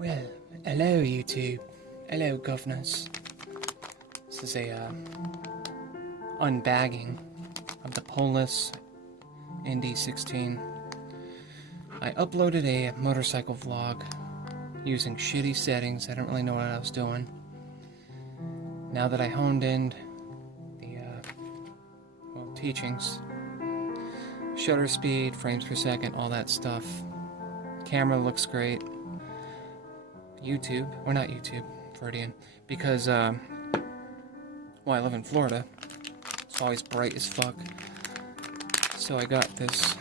Well, hello YouTube. Hello governors. This is a unbagging of the Puluz ND16. I uploaded a motorcycle vlog using shitty settings. I don't really know what I was doing. Now that I honed in the teachings, shutter speed, frames per second, all that stuff. Camera looks great. YouTube, or not YouTube, Freudian, because, well, I live in Florida. It's always bright as fuck. So I got this.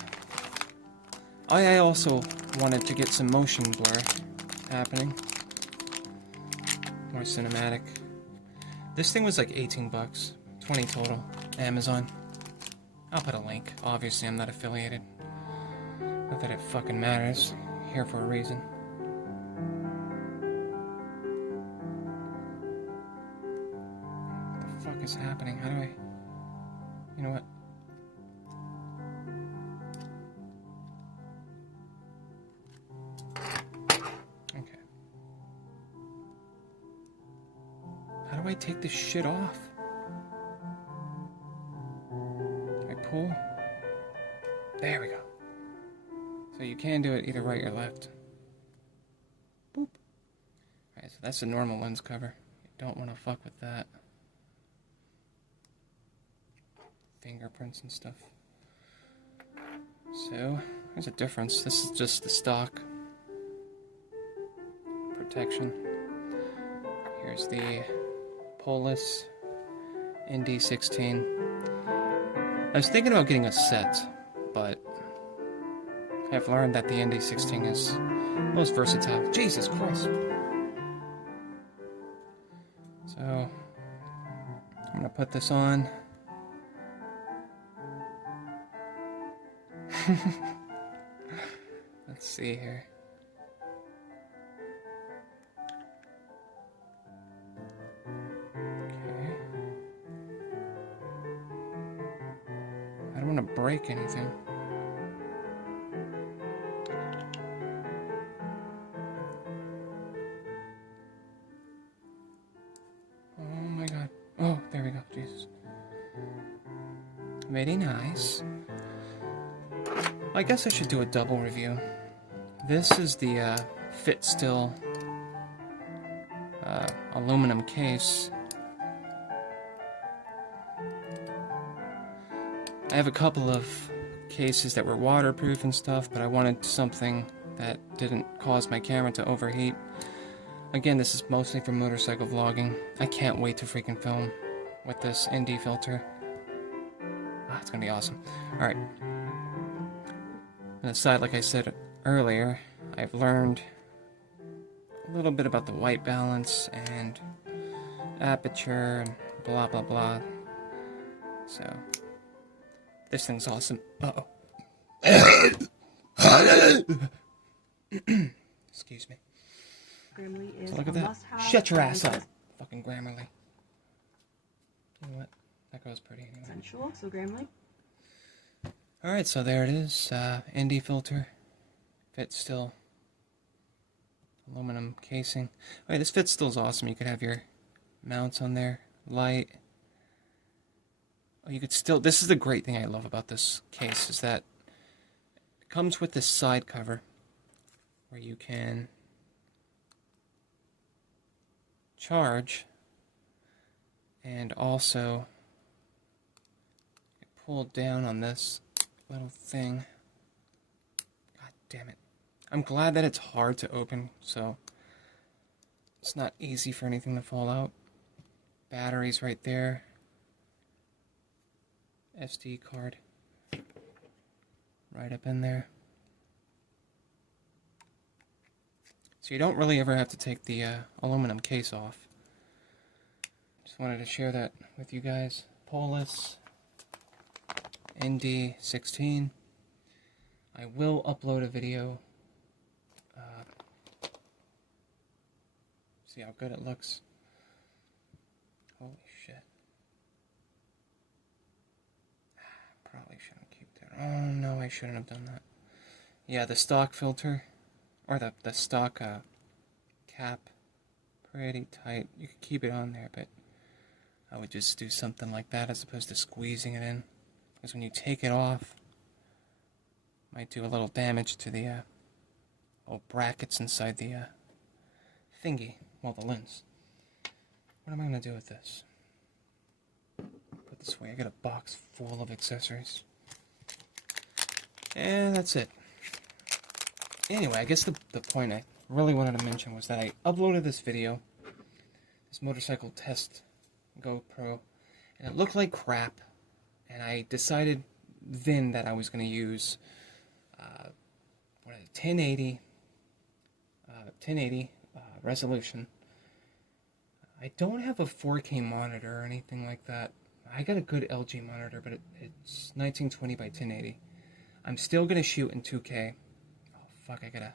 I also wanted to get some motion blur happening. More cinematic. This thing was like 18 bucks, 20 total, Amazon. I'll put a link. Obviously, I'm not affiliated. Not that it fucking matters. Here for a reason. What the fuck is happening? How do I... You know what? Okay. How do I take this shit off? I pull? There we go. So you can do it either right or left. Boop. Alright, so that's the normal lens cover. You don't want to fuck with that. Fingerprints and stuff. So, there's a difference. This is just the stock protection. Here's the Puluz ND16. I was thinking about getting a set, but I've learned that the ND16 is most versatile. Jesus Christ! So, I'm gonna put this on. Let's see here. Okay. I don't want to break anything. Oh my god. Oh, there we go. Jesus. Very nice. I guess I should do a double review. This is the FiTSTILL aluminum case. I have a couple of cases that were waterproof and stuff, but I wanted something that didn't cause my camera to overheat. Again, this is mostly for motorcycle vlogging. I can't wait to freaking film with this ND filter. Ah, it's gonna be awesome. Alright. On the side, like I said earlier, I've learned a little bit about the white balance and aperture and blah blah blah. So, this thing's awesome. Uh-oh. Excuse me. So look at that. Shut your ass up. Fucking Grammarly. You know what? That goes pretty anyway. Sensual, so Grammarly. Alright, so there it is. ND filter. FiTSTILL. Aluminum casing. Alright, this FiTSTILL is awesome. You could have your mounts on there. Light. Oh, you could still... This is the great thing I love about this case, is that it comes with this side cover where you can charge and also pull down on this little thing. God damn it. I'm glad that it's hard to open, so it's not easy for anything to fall out. Batteries right there. SD card. Right up in there. So you don't really ever have to take the aluminum case off. Just wanted to share that with you guys. Puluz ND16. I will upload a video. See how good it looks. Holy shit. Probably shouldn't keep that. Oh no, I shouldn't have done that. Yeah, the stock filter, or the stock cap pretty tight. You could keep it on there, but I would just do something like that as opposed to squeezing it in. Because when you take it off, it might do a little damage to the little brackets inside the thingy, well, the lens. What am I going to do with this? Put this away. I got a box full of accessories. And that's it. Anyway, I guess the point I really wanted to mention was that I uploaded this video, this motorcycle test GoPro, and it looked like crap, and I decided then that I was going to use 1080 resolution. I don't have a 4K monitor or anything like that. I got a good LG monitor, but it's 1920 by 1080. I'm still going to shoot in 2K. Oh, fuck, I got a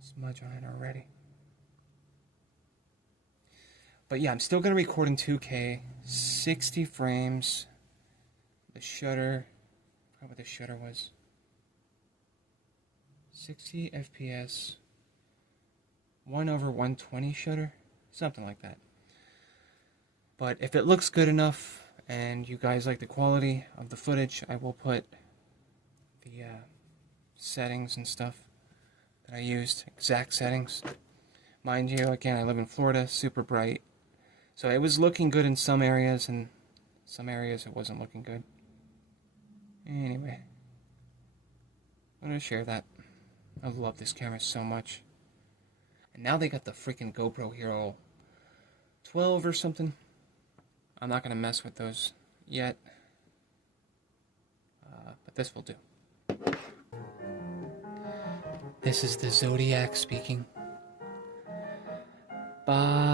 smudge on it already. But yeah, I'm still going to record in 2K, 60 frames. The shutter, I forgot what the shutter was. 60 FPS, 1/120 shutter, something like that. But if it looks good enough and you guys like the quality of the footage, I will put the settings and stuff that I used, exact settings. Mind you, again, I live in Florida, super bright. So it was looking good in some areas, and some areas it wasn't looking good. Anyway, I'm going to share that. I love this camera so much. And now they got the freaking GoPro Hero 12 or something. I'm not going to mess with those yet. But this will do. This is the Zodiac speaking. Bye.